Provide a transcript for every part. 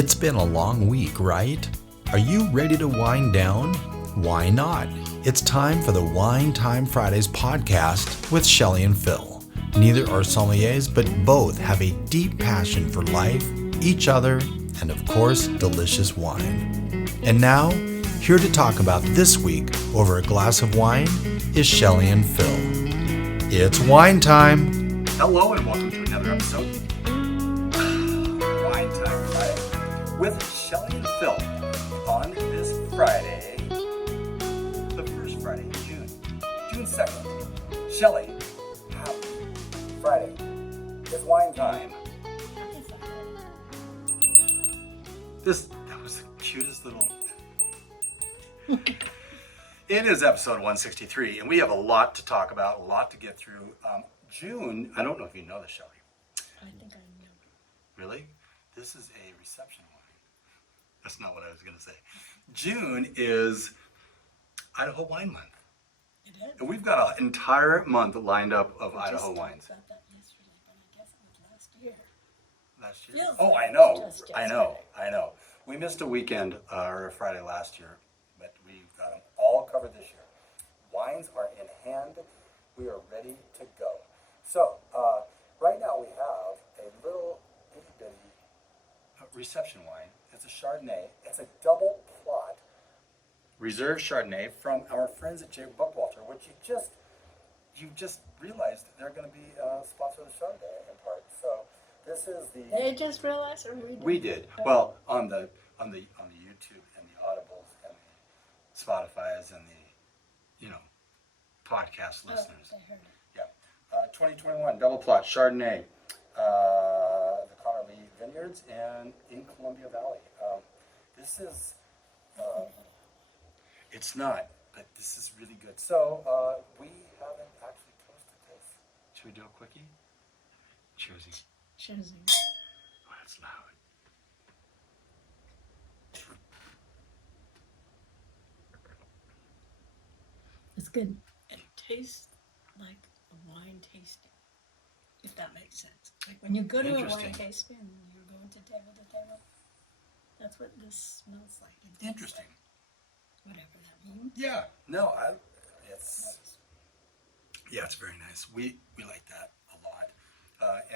It's been a long week, right? Are you ready to wind down? Why not? It's time for the Wine Time Fridays podcast with Shelley and Phil. Neither are sommeliers, but both have a deep passion for life, each other, and of course, delicious wine. And now, here to talk about this week over a glass of wine is Shelley and Phil. It's wine time! Hello and welcome to another episode of Wine Time Friday with Shelley and Phil on this Friday, the first Friday in June 2nd. Shelley, happy Friday. It's wine time. That was the cutest little... It is episode 163, and we have a lot to talk about, a lot to get through. June, I don't know if you know this, Shelley. I think I know. Really? This is a reception wine. That's not what I was going to say. June is Idaho Wine Month. It is. And we've got an entire month lined up of Idaho wines. I just talked about that yesterday, but I guess it was last year. Last year? Feels Oh, like I know. just I know. We missed a weekend or a Friday last year, but we've got them all covered this year. Wines are in hand. We are ready to go. So, right now we have a little itty-bitty reception wine. It's a Chardonnay. It's a double plot reserve Chardonnay from our friends at J. Buckwalter, which you just realized that they're going to be sponsor of the Chardonnay in part. So, this is the... They just realized, or we did? We did. Well, on the YouTube and the Audibles and the Spotify's and the, podcast listeners. Oh, I heard it. Yeah. 2021 double plot Chardonnay, the Connerly Vineyards and in Columbia Valley. This is, it's not, but this is really good. So, we haven't actually toasted this. Should we do a quickie? Cheersy. Cheers. Oh, that's loud. It's good. It tastes like a wine tasting, if that makes sense. Like when you go to a Interesting. wine tasting and you're going to table to table, that's what this smells like. It tastes Interesting. like whatever that means. Yeah. No, it's very nice. We like that a lot.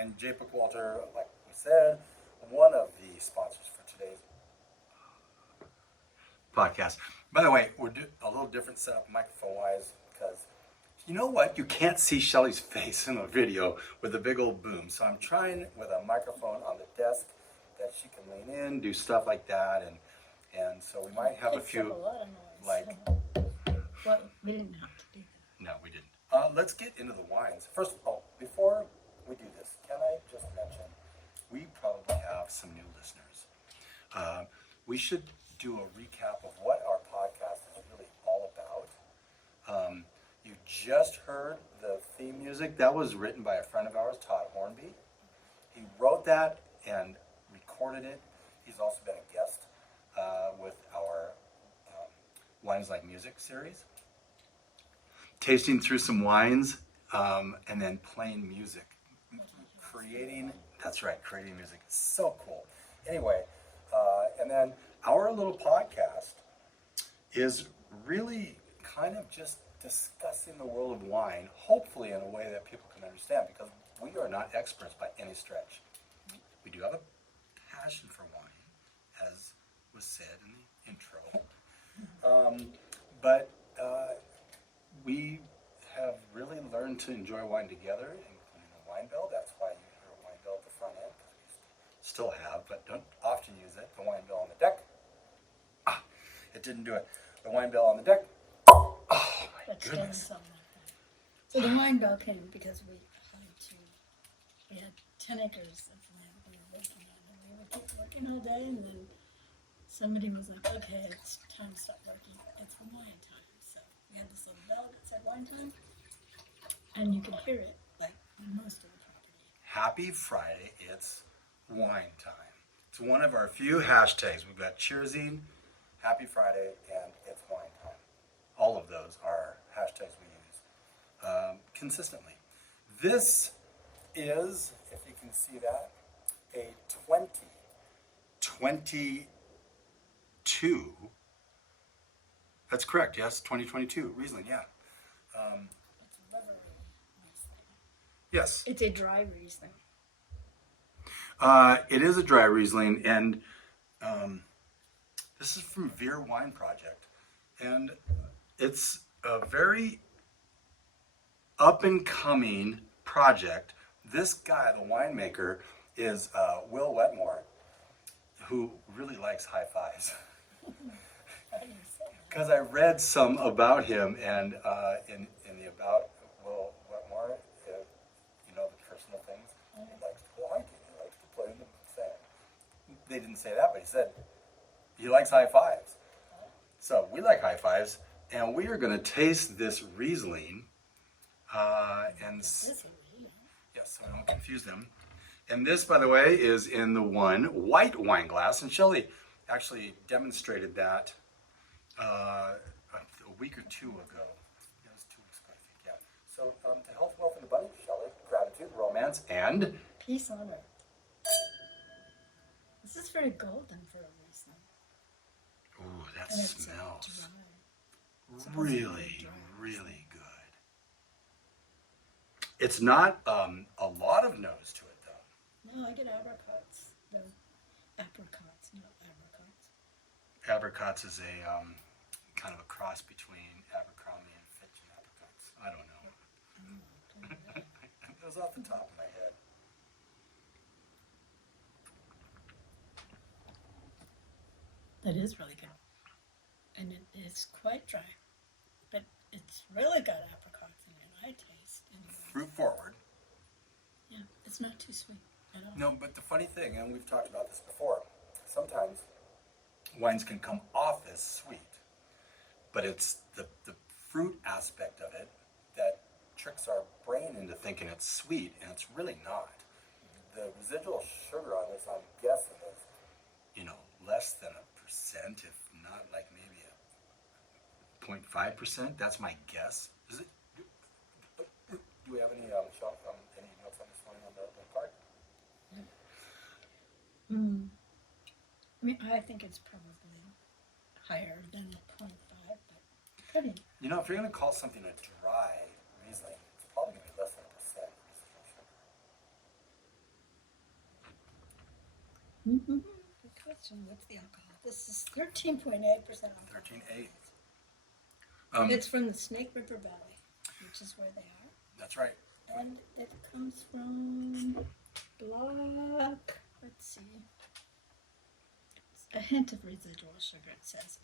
And J. Buckwalter, like we said, one of the sponsors for today's podcast. By the way, we're doing a little different setup microphone-wise because you know what? You can't see Shelley's face in the video with a big old boom. So I'm trying with a microphone on the desk that she can lean in, do stuff like that, and so we might have a Picks up few a lot of noise. like. Well, we didn't have to do that. No, we didn't. Let's get into the wines. First of all, before we do this, can I just mention, we probably have some new listeners. We should do a recap of what our podcast is really all about. You just heard the theme music. That was written by a friend of ours, Todd Hornby. He wrote that and recorded it. He's also been a guest with our Wines Like Music series. Tasting through some wines and then playing music. Creating music. It's so cool. Anyway, and then our little podcast is really kind of just discussing the world of wine, hopefully in a way that people can understand, because we are not experts by any stretch. We do have a passion for wine, as was said in the intro. But we have really learned to enjoy wine together, including the wine bill. That's why you hear a wine bill at the front end, because we still have, but don't often use it. The wine bill on the deck. It didn't do it. The wine bill on the deck. Oh my That's doing goodness. something like that. So the wine bell came because we had 10 acres of land we were working on, and we would keep working all day, and then somebody was like, okay, it's time to stop working. It's wine time. So we had this little bell that said wine time, and you could hear it like on most of the property. Happy Friday, it's wine time. It's one of our few hashtags. We've got cheersing, Happy Friday, and it's wine time. All of those are hashtags we use consistently. This is, if you can see that, a 2020 2022. That's correct, yes, 2022 Riesling, yeah. It's Rêverie Riesling. Yes. It's a dry Riesling. It is a dry Riesling, and this is from Veer Wine Project. And it's a very up-and-coming project. This guy, the winemaker, is Will Wetmore, who really likes high fives. Because I read some about him, and in the about Will Wetmore, you know, the personal things, he likes to go hiking, he likes to play in the sand. They didn't say that, but he said he likes high fives. So we like high fives, and we are going to taste this Riesling. Yes, so I don't confuse them. And this, by the way, is in the one white wine glass, and Shelley actually demonstrated that a week or two ago. It was 2 weeks ago, I think, yeah. So, to health, wealth, and abundance, Shelley, gratitude, romance, and Peace on earth. This is very golden for a Riesling. ooh, that And it's smells dry. really, really good. It's not a lot of nose to it, though. No, I get apricots. No, apricots, not apricots. Apricots is a kind of a cross between Abercrombie and Fitch and apricots. I don't know. It goes off the top of my head. That is really good. And it is quite dry. But it's really got apricots in it, I taste. Anyway. Fruit forward. Yeah, it's not too sweet at all. No, but the funny thing, and we've talked about this before, sometimes wines can come off as sweet, but it's the fruit aspect of it that tricks our brain into thinking it's sweet, and it's really not. The residual sugar on this, I'm guessing, is, you know, less than 1%, if not like maybe a 0.5%. That's my guess. Is it? Do we have any notes on this one on the card? I mean, I think it's probably higher than a 0.5, but pretty. You know, if you're going to call something a dry Riesling, it's probably going to be less than 1% residual sugar. Good question. What's the alcohol? This is 13.8% alcohol. 13.8. It's from the Snake River Valley, which is where they are. That's right. And it comes from block, let's see, a hint of residual sugar, it says.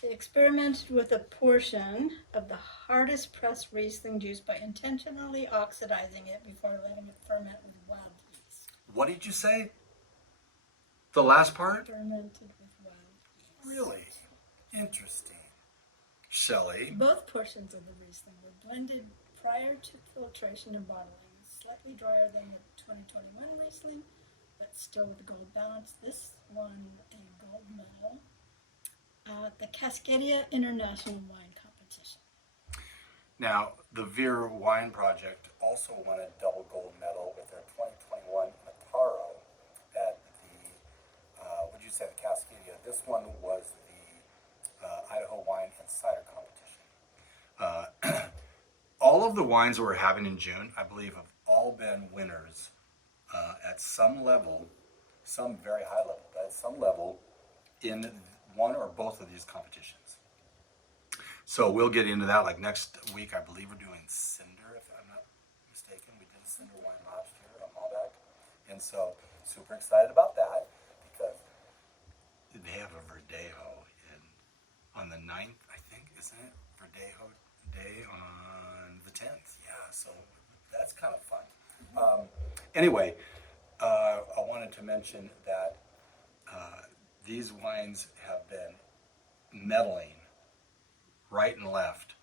They experimented with a portion of the hardest pressed Riesling juice by intentionally oxidizing it before letting it ferment with wild yeast. What did you say? The last part? Fermented with wild yeast. Really? Interesting. Shelley? Both portions of the Riesling were blended prior to filtration and bottling. Slightly drier than the 2021 Riesling, but still with a gold balance. This won a gold medal at the Cascadia International Wine Competition. Now, the Veer Wine Project also won a double gold medal with their 2021 Mataro at the, would you say the Cascadia? This one was the Idaho Wine and Cider Competition. All of the wines that we're having in June, I believe, have all been winners at some level, some very high level, but at some level in one or both of these competitions. So we'll get into that like next week. I believe we're doing Cinder, if I'm not mistaken. We did a Cinder wine last year on Malbec. And so super excited about that because they have a Verdejo on the 9th, I think, isn't it? Verdejo Day on the 10th. Yeah, so that's kind of fun. Anyway, I wanted to mention that these wines have been meddling right and left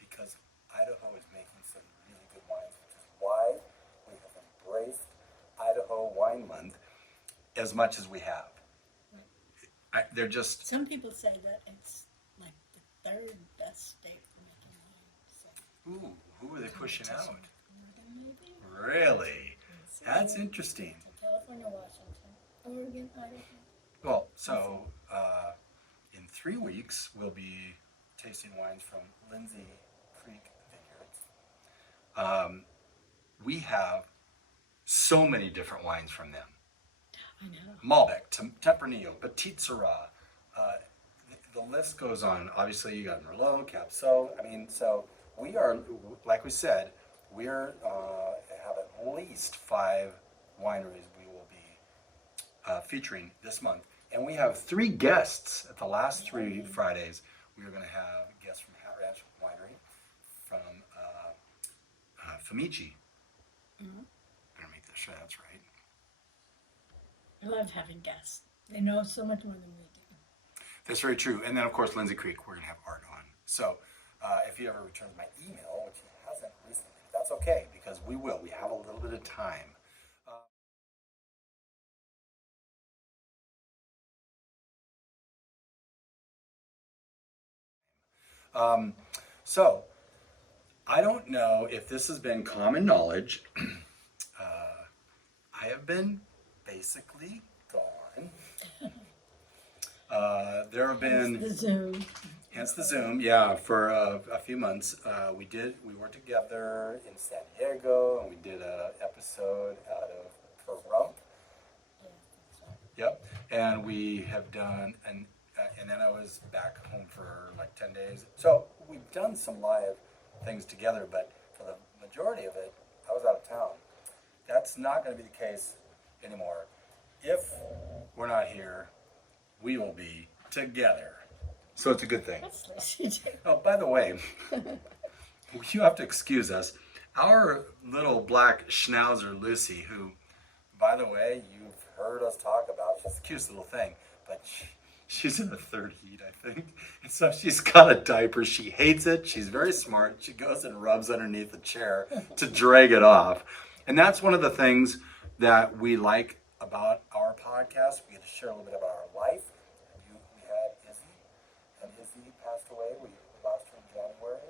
because Idaho is making some really good wines, which is why we have embraced Idaho Wine Month as much as we have. They're just... Some people say that it's like the third best state for making wine. So. Ooh, who are they pushing out? Oregon, maybe? Really? That's interesting. California, Washington. Oregon, Idaho. Well, so in 3 weeks, we'll be tasting wines from Lindsay Creek Vineyards. We have so many different wines from them. I know. Malbec, Tempranillo, Petit Syrah. The list goes on. Obviously, you got Merlot, Cab Sauv. I mean, so we are, like we said, we are have at least 5 wineries we will be featuring this month. And we have 3 guests at the last 3 Fridays. We are going to have guests from Hat Ranch Winery, from Famici. Mm-hmm. Better make sure that's right. I love having guests. They know so much more than we do. That's very true. And then, of course, Lindsay Creek, we're going to have Art on. So if he ever returns my email, which he hasn't recently, that's okay, because we will. We have a little bit of time. So I don't know if this has been common knowledge. I have been basically gone. There have been, The Zoom. hence the Zoom, yeah, for a few months. We were together in San Diego, and we did an episode out of Pahrump. Yep, and we have done, and then I was back home for like 10 days. So we've done some live things together, but for the majority of it, I was out of town. That's not going to be the case anymore. If we're not here, we will be together. So it's a good thing. That's nice. Oh, by the way, you have to excuse us. Our little black schnauzer, Lucy, who, by the way, you've heard us talk about, she's the cutest little thing, but she's in the 3rd heat, I think. And so she's got a diaper. She hates it. She's very smart. She goes and rubs underneath the chair to drag it off. And that's one of the things that we like about our podcast. We get to share a little bit about our life. We had Izzy, and Izzy passed away. We lost her in January.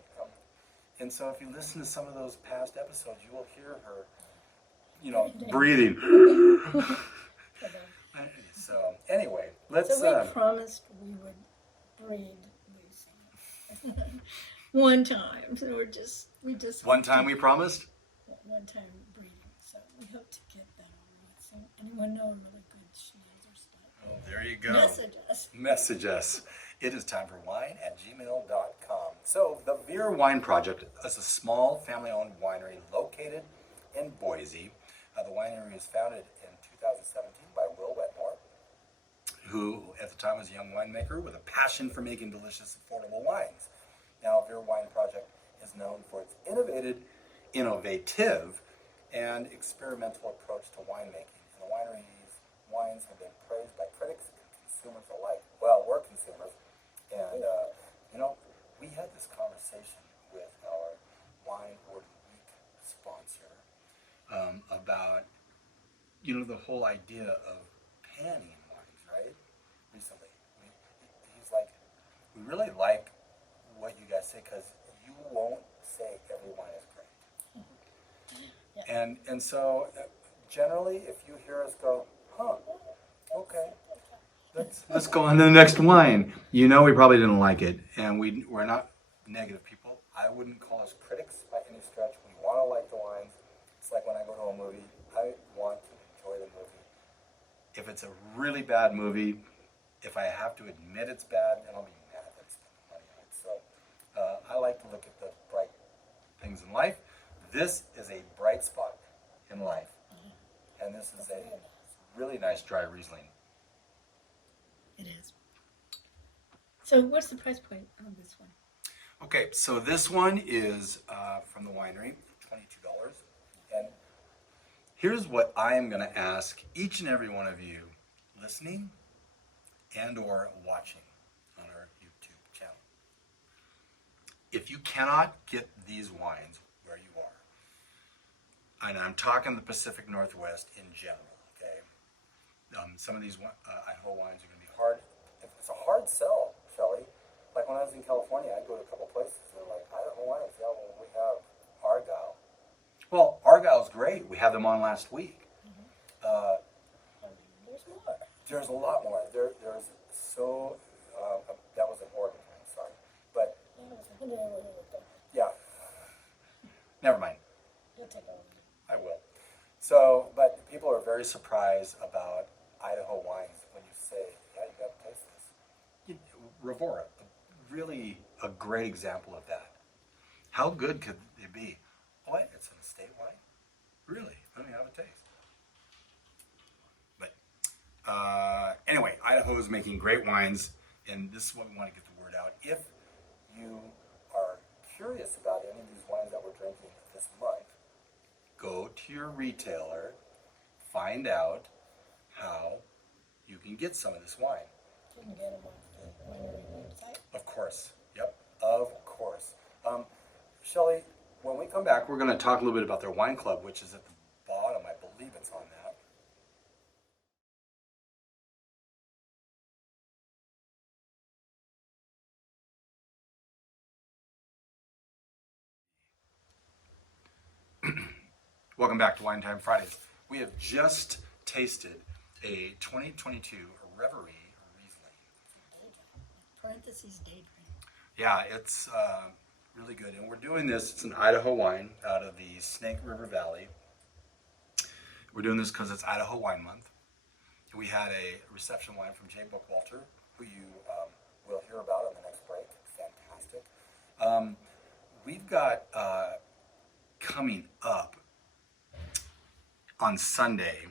And so if you listen to some of those past episodes, you will hear her, breathing. So anyway, let's. So we promised we would breed Lucy. One time. So we just. One time we promised? One time breeding. So we hope to get that on with. So anyone know a really good schnauzer stuff? Oh, there you go. Message us. Message us. It is time for wine@gmail.com. So the Veer Wine Project is a small family-owned winery located in Boise. The winery was founded in 2017 by Will Wetmore, who at the time was a young winemaker with a passion for making delicious, affordable wines. Now, Veer Wine Project is known for its innovative and experimental approach to winemaking. And the winery's wines have been praised by critics and consumers alike. Well, we're consumers. And, we had this conversation with our Wine Word of the Week sponsor about, the whole idea of panning wines, right? Recently. He's like, we really like what you guys say because you won't say every wine is great. Yeah. And so generally, if you hear us go, okay, let's go on to the next wine. We probably didn't like it, and we're not negative people. I wouldn't call us critics by any stretch. We want to like the wines. It's like when I go to a movie, I want to enjoy the movie. If it's a really bad movie, if I have to admit it's bad, then I'll be mad that I spent money on it. So I like to look at the bright things in life. This is a bright spot in life, and this is a really nice dry Riesling. It is. So what's the price point on this one? Okay, so this one is from the winery, $22. And here's what I am going to ask each and every one of you listening and or watching on our YouTube channel. If you cannot get these wines where you are, and I'm talking the Pacific Northwest in general, okay? Some of these Idaho wines are going to be hard. It's a hard sell, Shelley. Like when I was in California, I'd go to a couple places. They're like, Idaho wines, yeah, well, we have Argyle. Well, Argyle's great. We had them on last week. There's more. There's a lot more. There's so, that was an Oregon wine, sorry. But, yeah, never mind. You'll take over. I will. So, but people are very surprised about Idaho wines when you say, yeah, you got to taste this. Rêverie, really a great example of that. How good could it be? What? It's an estate wine? Really? Let me have a taste. But anyway, Idaho is making great wines, and this is what we want to get the word out. If you are curious about any of these wines that we're drinking this month, go to your retailer, find out how you can get some of this wine. You can get them off the winery website. Of course. Yep. Of course. Shelley, when we come back, we're going to talk a little bit about their wine club, which is at the bottom. I believe it's on that. Welcome back to Wine Time Fridays. We have just tasted a 2022 Rêverie Riesling. Parentheses daydream. Yeah, it's really good. And we're doing this, it's an Idaho wine out of the Snake River Valley. We're doing this because it's Idaho Wine Month. We had a reception wine from Jay Bookwalter, who you will hear about in the next break. Fantastic. We've got coming up on Sunday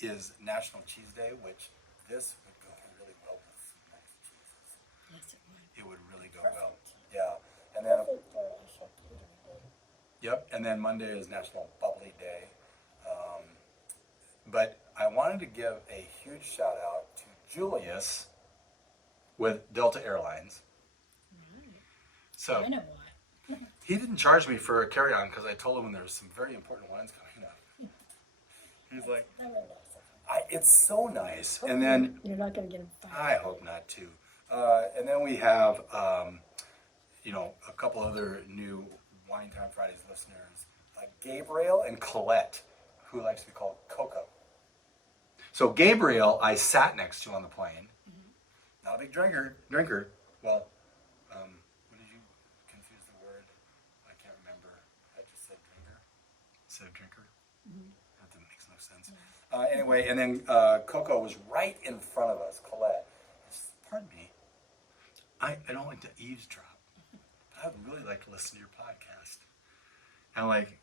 is National Cheese Day, which this would go really well with some nice cheeses. Yes, it would. It would really go well. Yeah. And then, Perfect for a charcuterie day. yep. And then Monday is National Bubbly Day. But I wanted to give a huge shout out to Julius with Delta Airlines. Right. So I know why. he didn't charge me for a carry-on because I told him there was some very important wines coming up. He's like, That really nice. it's so nice. And then You're not going to get them fired. I hope not too. And then we have, a couple other new Wine Time Fridays listeners, Gabriel and Colette, who likes to be called Coco. So Gabriel, I sat next to on the plane. Mm-hmm. Not a big drinker. Well, what did you confuse the word? I can't remember. I just said drinker instead of drinker. Mm-hmm. That makes no sense. Mm-hmm. Anyway, and then Coco was right in front of us, Colette. Pardon me. I don't like to eavesdrop, but I would really like to listen to your podcast. And I'm like,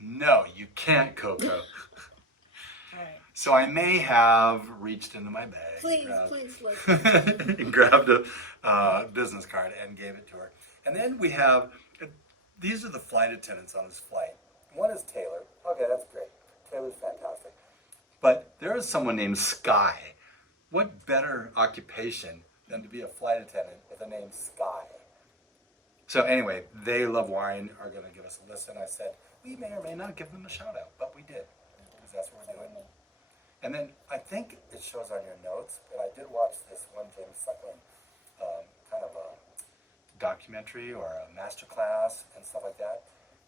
no, you can't, Coco. All right. So I may have reached into my bag, Please, and grabbed a business card and gave it to her. And then we have, these are the flight attendants on this flight. One is Taylor. Okay, that's great. Taylor's fantastic. But there is someone named Sky. What better occupation than to be a flight attendant with the name Sky? So anyway, they love wine, are going to give us a listen. I said, we may or may not give them a shout out, but we did, because that's what we're doing. And then I think it shows on your notes, but I did watch this one James Suckling kind of a documentary or a master class and stuff like that.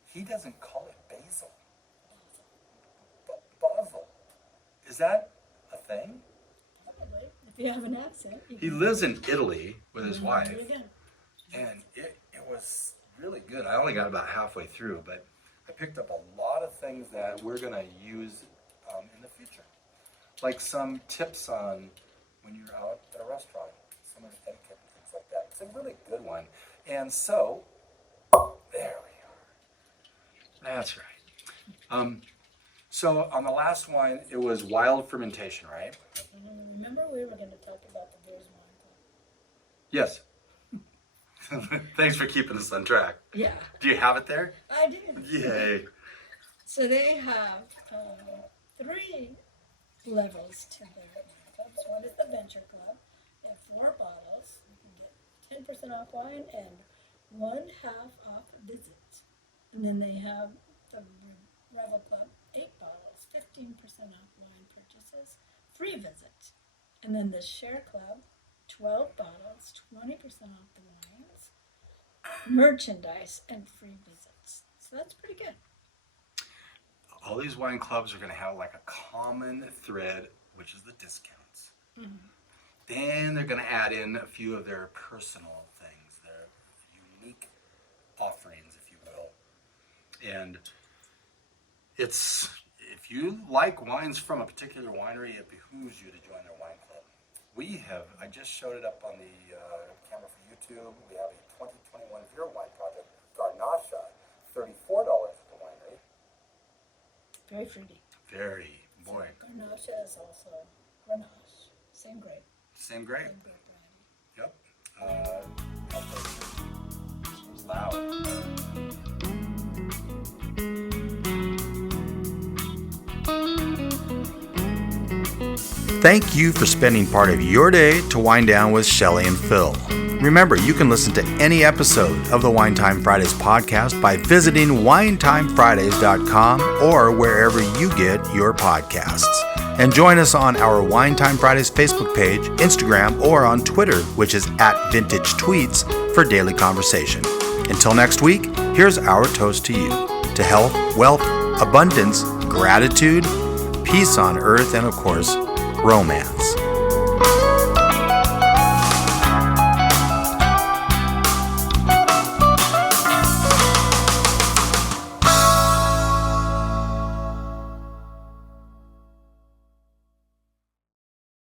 He doesn't call it basil. Basil. Is that a thing? Probably. If you have an accent. He lives in Italy with his wife, There you go. and it was really good. I only got about halfway through, but I picked up a lot of things that we're going to use in the future. Like some tips on when you're out at a restaurant, some of the etiquette and things like that. It's a really good one. And so, there we are. That's right. So on the last wine, it was wild fermentation, right? Remember we were going to talk about the Veer Wine Project? Yes. Thanks for keeping us on track. Yeah. Do you have it there? I do. Yay. So they have 3 levels to their wine clubs. One is the Venture Club. They have 4 bottles. You can get 10% off wine and 1/2 off visit. And then they have the Revel Club, 8 bottles, 15% off wine purchases, free visit. And then the Share Club, 12 bottles, 20% off the wines, merchandise, and free visits. So that's pretty good. All these wine clubs are going to have like a common thread, which is the discounts. Then they're going to add in a few of their personal things, their unique offerings, if you will. And it's, if you like wines from a particular winery, it behooves you to join their wine club. I just showed it up on the camera for YouTube. We have a 2021 Veer Wine Project Garnacha, $34 at the winery. Very fruity. Very, boy. Garnacha is also Grenache. Same grape. Same grape. Same grape variety. Yep. It's loud. Thank you for spending part of your day to wind down with Shelley and Phil. Remember, you can listen to any episode of the Wine Time Fridays podcast by visiting winetimefridays.com or wherever you get your podcasts. And join us on our Wine Time Fridays Facebook page, Instagram, or on Twitter, which is @Vintage Tweets, for daily conversation. Until next week, here's our toast to you. To health, wealth, abundance, gratitude, peace on earth, and of course, romance.